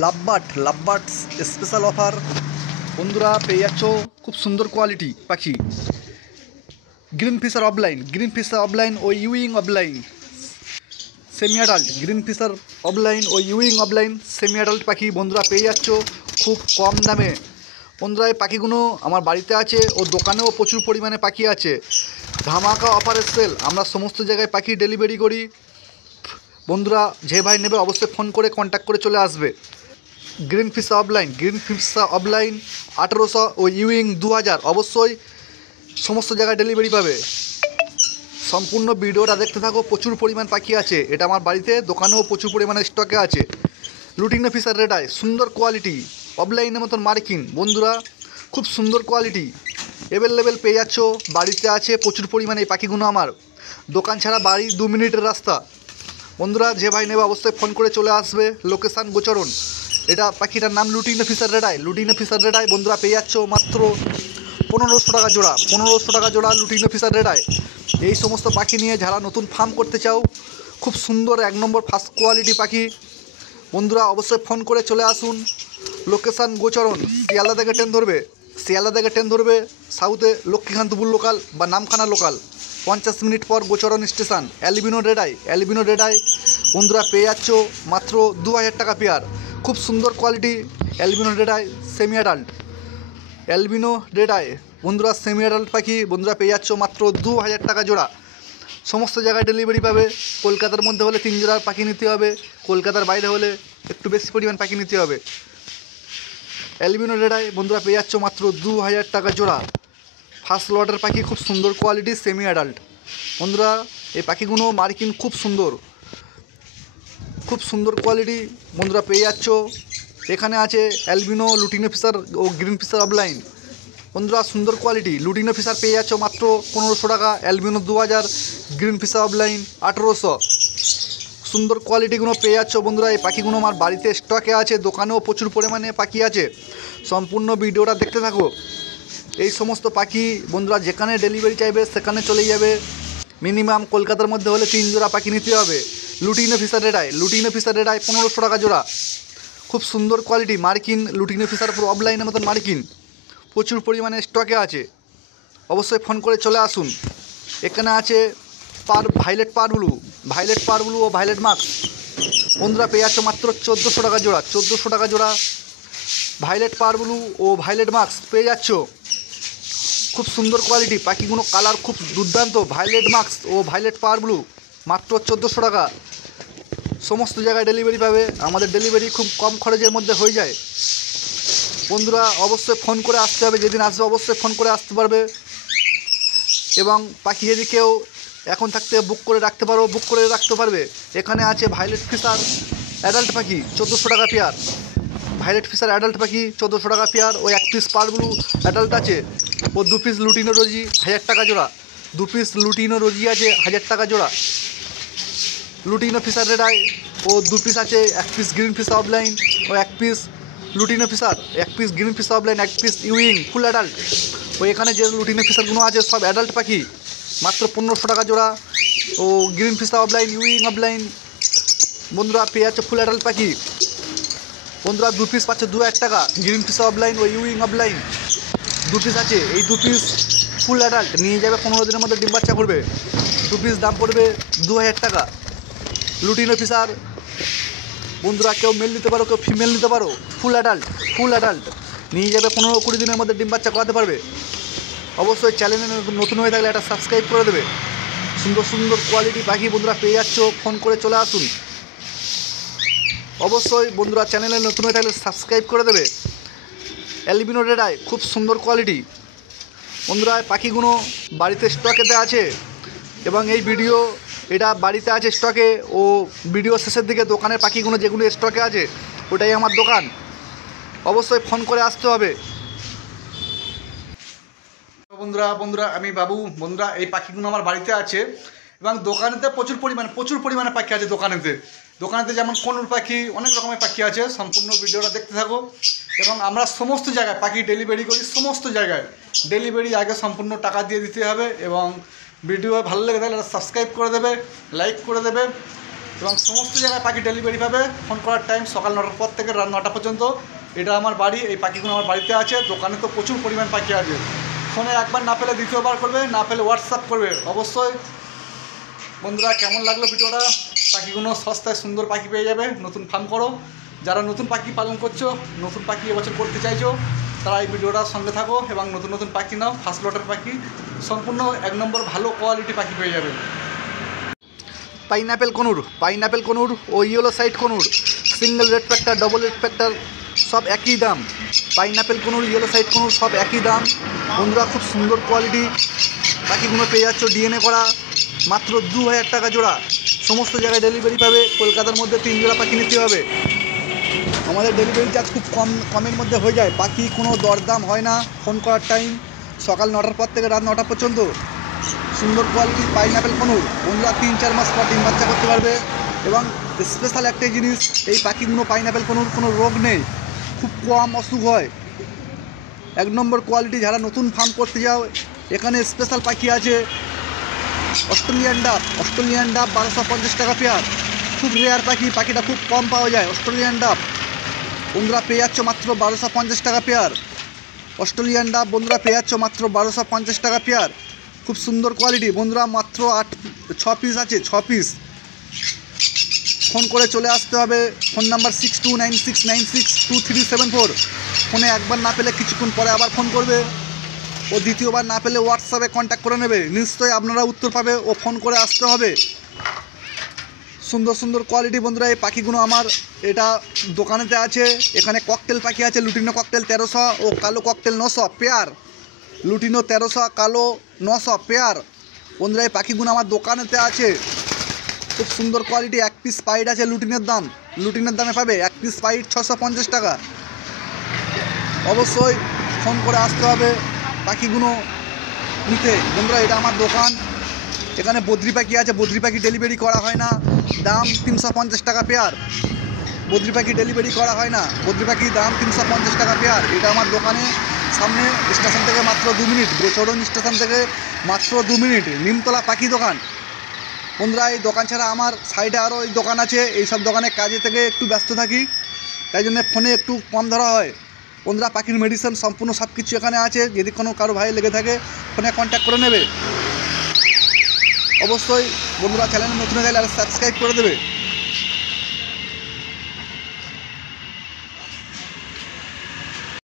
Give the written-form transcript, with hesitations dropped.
Lovebird special offer বন্ধুরা পেয়ে যাচ্ছ খুব সুন্দর কোয়ালিটি পাখি। গ্রিন ফিশার অফলাইন ও euwing opaline semi adult, green Fischer opaline ও ইউইং অফলাইন সেমি অ্যাডাল্ট পাখি বন্ধুরা পেয়ে যাচ্ছ খুব কম দামে। বন্ধুরা এই পাখিগুলো আমার বাড়িতে আছে ও দোকানেও প্রচুর পরিমাণে পাখি আছে। ধামাকা অফারের সেল, আমরা সমস্ত জায়গায় পাখি ডেলিভারি করি। বন্ধুরা যে ভাই নেবে অবশ্যই ফোন করে কন্ট্যাক্ট করে চলে আসবে। গ্রিন ফিশার অফলাইন 1800 ও ইউইং 2000 অবশ্যই সমস্ত জায়গায় ডেলিভারি পাবে। সম্পূর্ণ ভিডিওটা দেখতে থাকো, প্রচুর পরিমাণ পাখি আছে। এটা আমার বাড়িতে দোকানেও প্রচুর পরিমাণে স্টকে আছে। লুটিনো ফিশার রেড আই সুন্দর কোয়ালিটি, অফলাইনের মতন মার্কিং বন্ধুরা খুব সুন্দর কোয়ালিটি অ্যাভেলেবেল পেয়ে যাচ্ছ। বাড়িতে আছে প্রচুর পরিমাণে এই পাখিগুলো আমার, দোকান ছাড়া বাড়ি 2 মিনিটের রাস্তা। বন্ধুরা যে ভাই নেবে অবশ্যই ফোন করে চলে আসবে। লোকেশান গোচরণ, এটা পাখিটার নাম লুটিনো ফিশার রেড আই বন্ধুরা পেয়ে যাচ্ছ মাত্র 1500 টাকা জোড়া। 1500 টাকা জোড়া লুটিনো ফিশার রেড আই। এই সমস্ত পাখি নিয়ে যারা নতুন ফার্ম করতে চাও, খুব সুন্দর 1 নম্বর ফার্স্ট কোয়ালিটি পাখি বন্ধুরা অবশ্যই ফোন করে চলে আসুন। লোকেশান গোচরণ, শিয়ালদা থেকে ট্রেন ধরবে সাউথে লক্ষ্মীকান্তপুর লোকাল বা নামখানা লোকাল, 50 মিনিট পর গোচরণ স্টেশন। অ্যালবিনো রেড আই বন্ধুরা পেয়ে যাচ্ছ মাত্র 2000 টাকা পেয়ার। খুব সুন্দর quality albino red eye semi adult. বন্ধুরা সেমি অ্যাডাল্ট পাখি বন্ধুরা পেয়ে যাচ্ছ মাত্র 2000 টাকা জোড়া। সমস্ত জায়গায় ডেলিভারি পাবে। কলকাতার মধ্যে হলে 3 জোড়ার পাখি নিতে হবে, কলকাতার বাইরে হলে একটু বেশি পরিমাণ পাখি নিতে হবে। অ্যালবিনো রেড আই বন্ধুরা পেয়ে যাচ্ছ মাত্র 2000 টাকা জোড়া। ফার্স্ট লটের পাখি, খুব সুন্দর কোয়ালিটি সেমি অ্যাডাল্ট বন্ধুরা। এই পাখিগুলো মার্কিং খুব সুন্দর কোয়ালিটি বন্ধুরা পেয়ে যাচ্ছ। এখানে আছে অ্যালবিনো, লুটিনো ফিশার ও গ্রিন ফিশার অফলাইন বন্ধুরা সুন্দর কোয়ালিটি। লুটিনো ফিশার পেয়ে যাচ্ছ মাত্র 1500 টাকা, অ্যালবিনো 2000, গ্রিন ফিশার অফলাইন 1800। সুন্দর কোয়ালিটিগুলো পেয়ে যাচ্ছ বন্ধুরা। এই পাখিগুলো আমার বাড়িতে স্টকে আছে, দোকানেও প্রচুর পরিমাণে পাখি আছে। সম্পূর্ণ ভিডিওটা দেখতে থাকো। এই সমস্ত পাখি বন্ধুরা যেখানে ডেলিভারি চাইবে সেখানে চলে যাবে। মিনিমাম কলকাতার মধ্যে হলে 3 জোড়া পাখি নিতে হবে। লুটিনো ফিশার রেড আই 1500 টাকা জোড়া। খুব সুন্দর কোয়ালিটি মার্কিন লুটিনো ফিশার, পুরো অফলাইনের মতন মার্কিন, প্রচুর পরিমাণে স্টকে আছে। অবশ্যই ফোন করে চলে আসুন। এখানে আছে ভাইলেট পার ব্লু ও ভাইলেট মাস্ক বন্ধুরা পেয়ে যাচ্ছ মাত্র 1400 টাকা জোড়া। ভাইলেট পার ব্লু ও ভাইলেট মাস্ক পেয়ে যাচ্ছ। খুব সুন্দর কোয়ালিটি পাখিগুলো, কালার খুব দুর্দান্ত। ভাইলেট মাস্ক ও ভাইলেট পার ব্লু মাত্র 1400 টাকা। সমস্ত জায়গায় ডেলিভারি পাবে। আমাদের ডেলিভারি খুব কম খরচের মধ্যে হয়ে যায়। বন্ধুরা অবশ্যই ফোন করে আসতে হবে, যেদিন আসবে অবশ্যই ফোন করে আসতে পারবে। এবং পাখি যদি কেউ এখন থাকতে বুক করে রাখতে পারবে। এখানে আছে ভাইলেট ফিশার অ্যাডাল্ট পাখি 1400 টাকা পেয়ার। ভাইলেট ফিশার অ্যাডাল্ট পাখি 1400 টাকা পেয়ার। ও 1 পিস পার ব্লু অ্যাডাল্ট আছে ও 2 পিস লুটিনো রোজি 1000 টাকা জোড়া। 2 পিস লুটিনো রোজি আছে 1000 টাকা জোড়া। লুটিনো ফিশার রেড আই ও 2 পিস আছে। 1 পিস গ্রিন ফিশার অফলাইন ও 1 piece lutino Fischer, 1 piece green Fischer opaline, 1 piece euwing full adult. ও এখানে যে লুটিনো ফিশারগুলো আছে সব অ্যাডাল্ট পাখি, মাত্র 1500 টাকা জোড়া। ও green Fischer opaline, euwing opaline বন্ধুরা পেয়ে যাচ্ছে ফুল অ্যাডাল্ট পাখি বন্ধুরা। 2 পিস পাচ্ছে 2000 টাকা। গ্রিন ফিশার অফলাইন ও ইউইং অফলাইন 2 পিস আছে। এই 2 পিস ফুল অ্যাডাল্ট নিয়ে যাবে, 15 দিনের মধ্যে ডিম বাচ্চা করবে। 2 পিস দাম পড়বে 2000 টাকা। লুটিনো ফিশার বন্ধুরা কেউ মেল নিতে পারো, কেউ ফিমেল নিতে পারো। ফুল অ্যাডাল্ট নিয়ে যাবে, 15-20 দিনের মধ্যে ডিম বাচ্চা করাতে পারবে। অবশ্যই চ্যানেলে নতুন হয়ে থাকলে একটা সাবস্ক্রাইব করে দেবে। সুন্দর কোয়ালিটি পাখি বন্ধুরা পেয়ে যাচ্ছ, ফোন করে চলে আসুন। অবশ্যই বন্ধুরা চ্যানেলে নতুন হয়ে থাকলে সাবস্ক্রাইব করে দেবে। অ্যালবিনো রেড আই খুব সুন্দর কোয়ালিটি বন্ধুরা। পাখিগুলো বাড়িতে স্টকেতে আছে এবং এই ভিডিও এটা বাড়িতে আছে স্টকে। ও ভিডিও শেষের দিকে দোকানের পাখিগুলো যেগুলো স্টকে আছে ওটাই আমার দোকান। অবশ্যই ফোন করে আসতে হবে। বন্ধুরা আমি বাবু। বন্ধুরা এই পাখিগুলো আমার বাড়িতে আছে এবং দোকানেতে প্রচুর পরিমাণে পাখি আছে। দোকানেতে যেমন কোনুর পাখি, অনেক রকমের পাখি আছে। সম্পূর্ণ ভিডিওটা দেখতে থাকো। এবং আমরা সমস্ত জায়গায় পাখি ডেলিভারি করি, সমস্ত জায়গায় ডেলিভারি আগে সম্পূর্ণ টাকা দিয়ে দিতে হবে। এবং ভিডিও ভালো লেগে থাকলে সাবস্ক্রাইব করে দেবে, লাইক করে দেবে। এবং সমস্ত জায়গায় পাখি ডেলিভারি পাবে। ফোন করার টাইম সকাল 9টার পর থেকে রাত 9টা পর্যন্ত। এটা আমার বাড়ি, এই পাখিগুলো আমার বাড়িতে আছে। দোকানে তো প্রচুর পরিমাণ পাখি আছে। ফোনে একবার না পেলে দ্বিতীয়বার করবে, না পেলে হোয়াটসঅ্যাপ করবে অবশ্যই। বন্ধুরা কেমন লাগলো ভিডিওটা? পাখিগুলো সস্তায় সুন্দর পাখি পেয়ে যাবে। নতুন ফার্ম করো, যারা নতুন পাখি পালন করছো, নতুন পাখি এবছর করতে চাইছো, তারা এই ভিডিওটার সঙ্গে থাকো এবং নতুন নতুন পাখি নাও। ফার্স্ট লটের পাখি সম্পূর্ণ 1 নম্বর ভালো কোয়ালিটি পাখি পেয়ে যাবে। পাইনাপেল কনুর ও yellow side conure, single red factor, double red factor সব একই দাম। Pineapple conure, yellow side conure সব একই দাম। বন্ধুরা খুব সুন্দর কোয়ালিটি পাখিগুলো পেয়ে যাচ্ছ, ডিএনএ করা, মাত্র 2000 টাকা জোড়া। সমস্ত জায়গায় ডেলিভারি পাবে। কলকাতার মধ্যে 3 জোড়া পাখি নিতে হবে। আমাদের ডেলিভারি চার্জ খুব কমের মধ্যে হয়ে যায়। পাখি কোনো দরদাম হয় না। ফোন করার টাইম সকাল 9টার পর থেকে রাত 9টা পর্যন্ত। সুন্দর কোয়ালিটির পাইনাপেল কনুর বন্ধুরা 3-4 মাস পর ডিম বাচ্চা করতে পারবে। এবং স্পেশাল একটাই জিনিস, এই পাখিগুলো পাইনাপেল কনুর কোনো রোগ নেই, খুব কম অসুখ হয়। 1 নম্বর কোয়ালিটি। যারা নতুন ফার্ম করতে যাও, এখানে স্পেশাল পাখি আছে অস্ট্রেলিয়ান ডাব 1250 টাকা পেয়ার। খুব রেয়ার পাখি, পাখিটা খুব কম পাওয়া যায়। অস্ট্রেলিয়ান ডাব বন্ধুরা পেয়ে যাচ্ছ মাত্র 1250 টাকা পেয়ার। অস্ট্রেলিয়ান ডাব বন্ধুরা পেয়ে যাচ্ছ মাত্র 1250 টাকা পেয়ার। খুব সুন্দর কোয়ালিটি বন্ধুরা, মাত্র 6 পিস আছে, 6 পিস। ফোন করে চলে আসতে হবে। Phone number 6296962374। ফোনে একবার না পেলে কিছুক্ষণ পরে আবার ফোন করবে, ও দ্বিতীয়বার না পেলে হোয়াটসঅ্যাপে কন্ট্যাক্ট করে নেবে। নিশ্চয়ই আপনারা উত্তর পাবে, ও ফোন করে আসতে হবে। সুন্দর সুন্দর কোয়ালিটি বন্ধুরা এই পাখিগুলো আমার এটা দোকানেতে আছে। এখানে ককটেল পাখি আছে, লুটিনো ককটেল 1300 ও কালো ককটেল 900 পেয়ার। লুটিনো 1300, কালো 900 পেয়ার। বন্ধুরা এই পাখিগুলো আমার দোকানেতে আছে। খুব সুন্দর কোয়ালিটি। 1 পিস পাইড আছে, লুটিনের দামে পাবে। 1 পিস পাইড 650 টাকা। অবশ্যই ফোন করে আসতে হবে পাখিগুলো নিতে। বন্ধুরা এটা আমার দোকান। এখানে বদ্রি পাখি আছে, বদ্রি পাখি ডেলিভারি করা হয় না, দাম 350 টাকা পেয়ার। বদ্রি পাখি ডেলিভারি করা হয় না, বদ্রি পাখি দাম 350 টাকা পেয়ার। এটা আমার দোকানে সামনে, স্টেশন থেকে মাত্র 2 মিনিট, বেচরণ স্টেশন থেকে মাত্র 2 মিনিট, নিমতলা পাখি দোকান। বন্ধুরা এই দোকান ছাড়া আমার সাইডে আরও এই দোকান আছে। এই সব দোকানে কাজে থেকে একটু ব্যস্ত থাকি, তাই জন্য ফোনে একটু কম ধরা হয়। বন্ধুরা পাখির মেডিসিন সম্পূর্ণ সব কিছু এখানে আছে। যদি কোনো কারো ভাই লেগে থাকে ফোনে কন্ট্যাক্ট করে নেবে। অবশ্যই বন্ধুরা চ্যানেলে নতুন হয়ে গেলে সাবস্ক্রাইব করে দেবে।